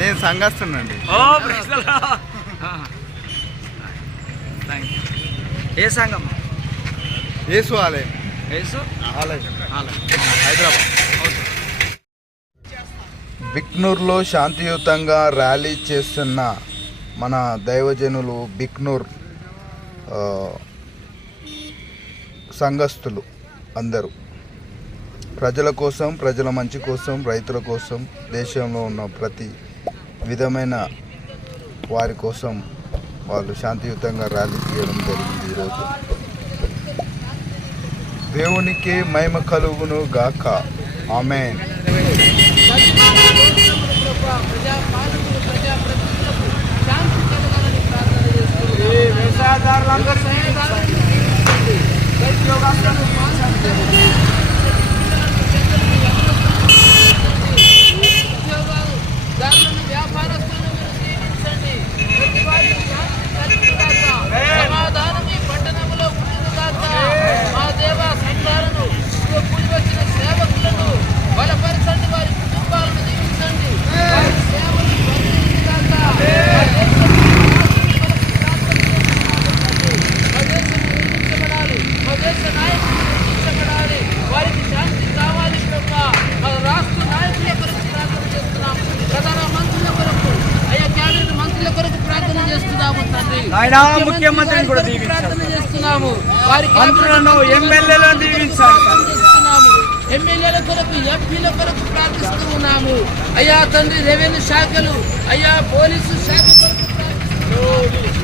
నేను సంఘస్తున్నాండి ఏ సంఘం ఏసు ఆలయం. యేసు ఆలయం. ఆలయం. హైదరాబాద్. బిక్నూర్లో శాంతియుతంగా ర్యాలీ చేస్తున్న మన దైవజనులు బిక్నూర్ ఆ, సంఘస్థులు అందరూ. ప్రజల కోసం ప్రజల మంచి కోసం రైతుల కోసం దేశంలో ఉన్న ప్రతి విధమైన వారి కోసం వాళ్ళు శాంతియుతంగా ర్యాలీ తీయడం జరిగింది ఈరోజు. దేవునికి మహిమ కలుగును గాక. ఆమె సమాధానం నాయనా, ముఖ్యమంత్రిని కూడా వారి మంత్రులను ఎమ్మెల్యేలను దీవించాలి. ఎమ్మెల్యేల కొరకు ఎంపీల కొరకు ప్రార్థిస్తూ ఉన్నాము. అయ్యా తండ్రి రెవెన్యూ శాఖలు అయ్యా పోలీసు శాఖ కొరకు ప్రార్థిస్తున్నాము.